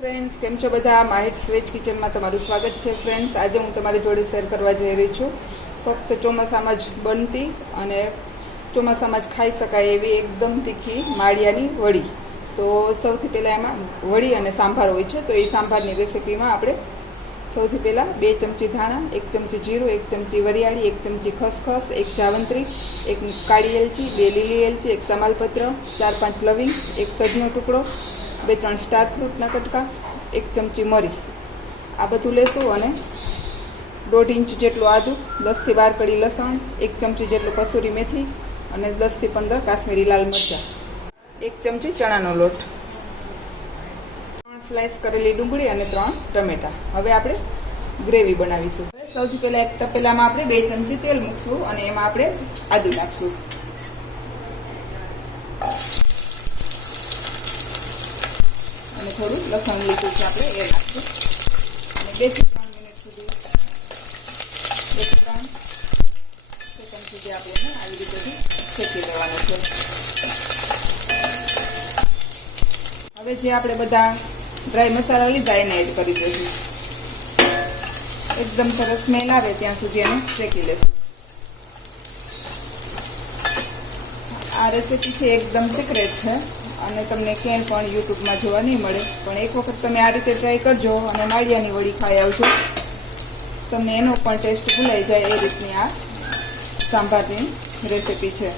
Friends came छो बधा माहिर वेज किचन में तमारुं स्वागत है। फ्रेंड्स आज हूँ तमारी जोड़े शेर करवा जई रही छूँ फक्त ચોમાસામાં જ बनती અને ચોમાસામાં જ खाई शकाय एवी एकदम तीखी माळियानी वड़ी। तो सौथी पहला एमां वड़ी अने सांभार होय छे। तो ए सांभारनी रेसिपीमां आपणे सौथी पहला 2 चमची धाणा, 1 चमची जीरु, 1 चमची वरियाળી, 1 चमची खसखस, 1 जावंत्री, 1 काળી एलची, 2 લીલી एलची, 1 તમાલપત્ર, 4-5 લવિંગ, 1 તજનો ટુકડો, 2-3 સ્ટાર ફ્રૂટના કટકા, 1 ચમચી મરી आ बधुं लेशुं अने 1.5 इंच जेटलुं आदू, 10 થી 12 कड़ी लसण, 1 चमची जेटलुं कसूरी मेथी अने 10 થી 15 काश्मीरी लाल मरचा, 1 चमची चणानो लोट, 3 स्लाइस करेली डુંગળી अने 3 टमेटा। हवे आपणे ग्रेवी बनावीशुं। सौथी पहेला एक तपेलामां आपणे 2 चमची तेल मूकशुं अने एमां आपणे आदू नाखशुं। અને થોડું લસણ લીધું છે આપણે એ નાખશું અને 2 થી 3 મિનિટ સુધી 2 થી 3 સેકન્ડ સુધી આપણે આવી રીતે શેકી લેવાનું છે। હવે જે આપણે બધા ડ્રાય મસાલા લીધા એને એડ કરી દઈશું। એકદમ સરસ સ્મેલ આવે ત્યાં સુધી એને શેકી લેશું। આ રેસીપી છે એકદમ સિક્રેટ છે અને તમને ક્યાંય પણ યુટ્યુબમાં જોવા નહીં મળે, પણ એક વખત તમે આ રીતે ટ્રાય કરજો અને માળિયાની વડી ખાઈ આવજો। તમને એનો પણ ટેસ્ટ ભૂલાઈ જાય એ રીતની આ સાંભારની રેસીપી છે।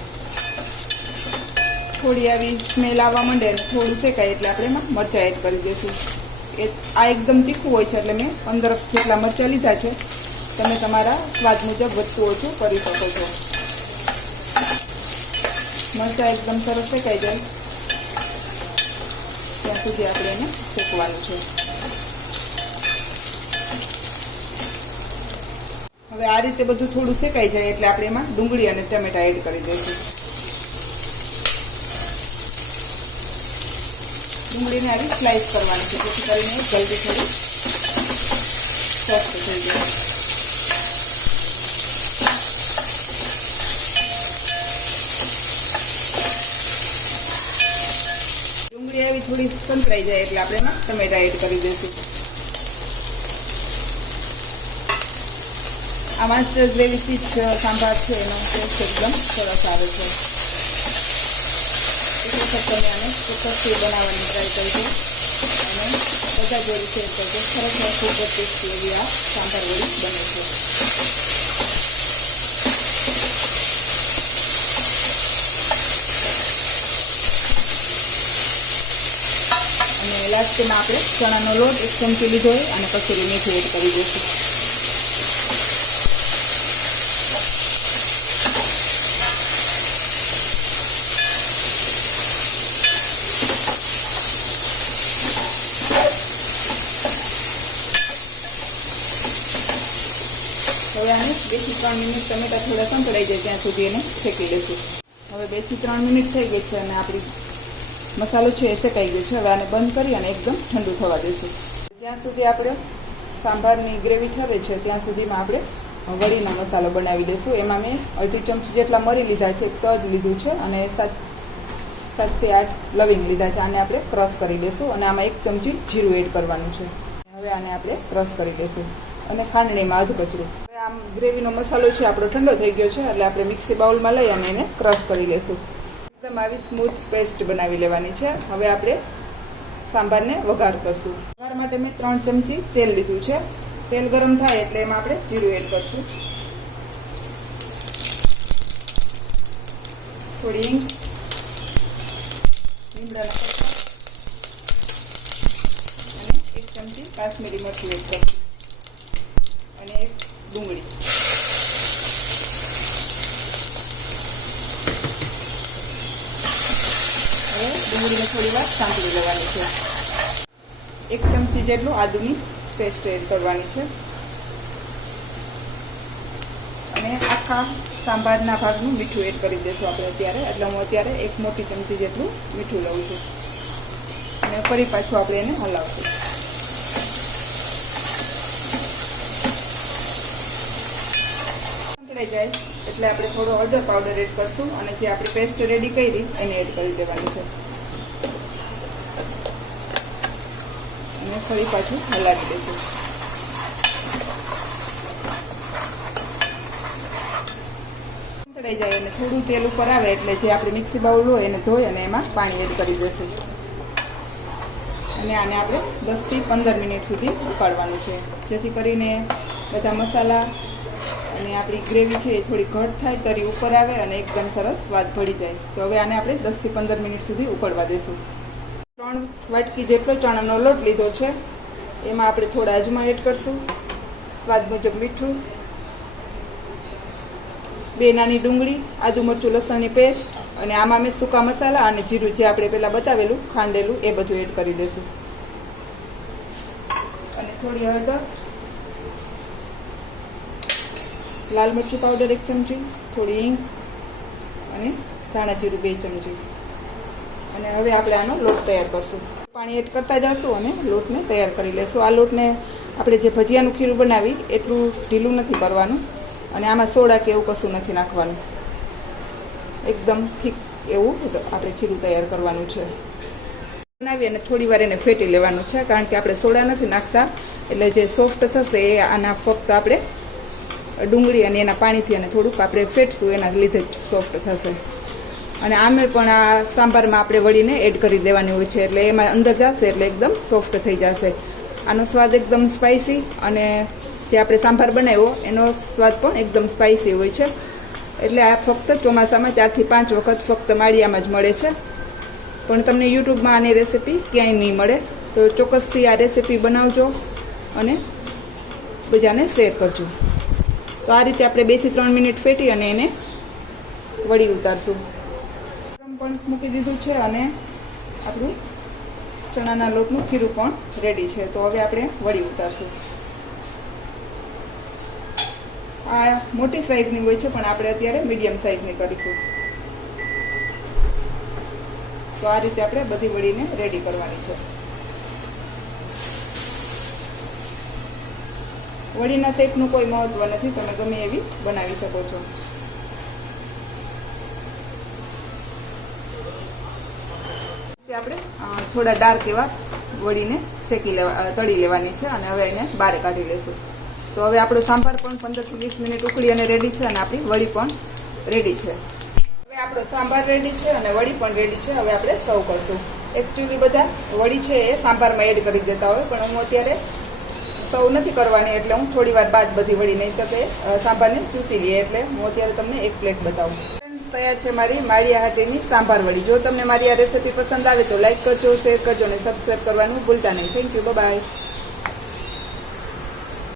થોડી આવી સ્મેલ આવવા માંડે અને થોડું શેકાય એટલે આપણે એમાં મરચાં એડ કરી દઈશું। આ એકદમ તીખું હોય છે એટલે મેં 15 જેટલા મરચાં લીધા છે। તમે તમારા સ્વાદ મુજબ વધતું ઓછું કરી શકો છો। મરચાં એકદમ સરસ શેકાઈ જાય ત્યાં સુધી આપણે એને શેકવાનું છે। હવે આ રીતે બધું થોડું શેકાઈ જાય એટલે આપણે એમાં ડુંગળી અને ટમેટા એડ કરી દઈશું। ડુંગળીને આવી સ્લાઇસ કરવાની છે જેથી કરીને જલ્દી થોડી સોફ્ટ થઈ જાય। ડુંગળી આવી થોડી સંતરાઈ જાય એટલે આપણે એમાં ટમેટા એડ કરી દઈશું। આ માસ્ટર ગ્રેવી ફિશ સાંભાર છે એનો ટેસ્ટ એકદમ સરસ આવે છે। એટલે તમે આને ચોક્કસથી બનાવવાની ટ્રાય કરજો અને બધા જોડે શેર કરજો। ખરેખર ખૂબ જ ટેસ્ટી એવી આ સાંભાર વડી બને છે। લાસ્ટમાં આપણે ચણાનો લોટ 1 ચમચી લીધો હોય અને કસૂરી મેથી એડ કરી દઈશું। હવે આને 2 થી 3 મિનિટ ટમેટા થોડા સંતળાઈ જાય ત્યાં સુધી એને શેકી લઈશું। હવે 2 થી 3 મિનિટ થઈ ગઈ છે અને આપણી मसालो है शेकाई गयो है। हवे आने बंद करी अने एकदम ठंडू थवा दईशुं। ज्यां सुधी आपणे सांभारनी ग्रेवी ठरे छे त्यां सुधीमां आपणे वड़ीनो मसालो बनावी लईशुं। एमां मैं 1/2 चमची जेटला मरी लीधा छे, तज लीधुं छे अने 7 થી 8 लविंग लीधा छे। आने आपणे क्रश करी लईशुं अने आमां 1 चमची जीरु एड करवानुं छे। हवे आने आपणे क्रश करी लईशुं अने खांडणीमां अध कचરું। हवे आम ग्रेवीनो मसालो छे आपणो ठंडो थई गयो छे એટલે આપણે મિક્સી બાઉલમાં લઈ અને એને क्रश કરી લઈશું। एकदम આવી સ્મૂથ પેસ્ટ બનાવી લેવાની છે। હવે આપણે સાંભારને વઘાર કરશું। વઘાર માટે મેં 3 ચમચી તેલ લીધું છે। તેલ ગરમ થાય એટલે એમાં આપણે જીરું એડ કરશું, થોડી હિંગ, લીમડાના પત્તા અને 1 ચમચી કાશ્મીરી મરચું એડ કરશું અને 1 ડુંગળી। ડુંગળીને થોડી વાર સાંતળી લેવાની છે। 1 ચમચી જેટલું આદુની પેસ્ટ એડ કરવાની છે અને આખા સાંભારના ભાગનું મીઠું એડ કરી દઈશું આપણે અત્યારે। એટલે હું અત્યારે 1 મોટી ચમચી જેટલું મીઠું લઉં છું અને ફરી પાછું આપણે એને હલાવશું। સંતળાઈ જાય એટલે આપણે થોડો હળદર પાવડર એડ કરશું અને જે આપણી પેસ્ટ રેડી કરી એને એડ કરી દેવાની છે। અને ફરી પાછું હલાવી દઈશું. સંતળાઈ જાય અને થોડું તેલ ઉપર આવે એટલે જે આપણે મિક્સી બાઉલ હોય એને ધોઈ અને એમાં પાણી એડ કરી દઈશું. અને આને આપણે 10 થી 15 મિનિટ સુધી ઉકાળવાનું છે, જેથી કરીને બધા મસાલા અને આપણી ગ્રેવી છે એ થોડી ઘટ થાય, તરી ઉપર આવે અને એકદમ સરસ સ્વાદ ભળી જાય. તો હવે આને આપણે 10 થી 15 મિનિટ સુધી ઉકળવા દઈશું. 3 વાટકી જેટલો ચણાનો લોટ લીધો છે, એમાં આપણે થોડા અજમા એડ કરશું, સ્વાદ મુજબ મીઠું, 2 નાની ડુંગળી, આદુ મરચું લસણની પેસ્ટ અને આમાં મેં સૂકા મસાલા અને જીરું જે આપણે પહેલાં બતાવેલું ખાંડેલું એ બધું એડ કરી દઈશું. અને થોડી હળદર, લાલ મરચું પાવડર 1 ચમચી, થોડી હિંગ અને ધાણા જીરું 2 ચમચી. અને હવે આપણે આનો લોટ તૈયાર કરશું. પાણી એડ કરતા જઈશું અને લોટને તૈયાર કરી લઈશું. આ લોટને આપણે જે ભજીયાનું ખીરું બનાવી એટલું ઢીલું નથી કરવાનું અને આમાં સોડા કે એવું કશું નથી નાખવાનું. એકદમ થીક એવું આપણે ખીરું તૈયાર કરવાનું છે. બનાવી અને થોડી વાર એને ફેટી લેવાનું છે, કારણ કે આપણે સોડા નથી નાખતા એટલે જે સોફ્ટ થશે એ આના ફક્ત આપણે ડુંગળી અને એના પાણીથી અને થોડુંક આપણે ફેટશું એના લીધે જ સોફ્ટ થશે. અને આમે પણ આ સાંભારમાં આપણે વળીને એડ કરી દેવાની હોય છે, એટલે એમાં અંદર જશે એટલે એકદમ સોફ્ટ થઈ જશે. આનો સ્વાદ એકદમ સ્પાઇસી અને જે આપણે સાંભાર બનાવ્યો એનો સ્વાદ પણ એકદમ સ્પાઇસી હોય છે. એટલે આ ફક્ત ચોમાસામાં 4 થી 5 વખત ફક્ત માળિયામાં જ મળે છે, પણ તમને યુટ્યુબમાં આની રેસીપી ક્યાંય નહીં મળે. તો ચોક્કસથી આ રેસીપી બનાવજો અને બીજાને શેર કરજો. તો આ રીતે આપણે 2 થી 3 મિનિટ ફેટી અને એને વળી ઉતારશું. ગરમ પણ મૂકી દીધું છે અને આપણું ચણાના લોટનું ખીરું પણ રેડી છે. તો હવે આપણે વળી ઉતારશું. આ મોટી સાઈઝની હોય છે, પણ આપણે અત્યારે મીડિયમ સાઈઝની કરીશું. તો આ રીતે આપણે બધી વળીને રેડી કરવાની છે. વળીના શેપનું કોઈ મહત્વ નથી, તમે ગમે એવી બનાવી શકો છો. આપણે થોડા ડાર્ક એવા વળીને તળી લેવાની છે અને હવે એને બહાર કાઢી લઈશું. તો હવે આપણો સાંભાર પણ 15 થી 20 મિનિટ ઉકળી અને રેડી છે અને આપણી વળી પણ રેડી છે. હવે આપણો સાંભાર રેડી છે અને વળી પણ રેડી છે. હવે આપણે સર્વ કરશું. એકચ્યુઅલી બધા વળી છે એ સાંભારમાં એડ કરી દેતા હોય, પણ હું અત્યારે સર્વ નથી કરવાની, એટલે હું થોડી વાર બાદ બધી વળી નહીં તો તે સાંભારને ચૂસી લઈએ, એટલે હું અત્યારે તમને એક પ્લેટ બતાવું. તૈયાર છે મારી માળિયા હાટીની સાંભાર વડી. જો તમને મારી આ રેસીપી પસંદ આવે તો લાઈક કરજો, શેર કરજો અને સબસ્ક્રાઈબ કરવાનું ભૂલતા નહીં. Thank you, by.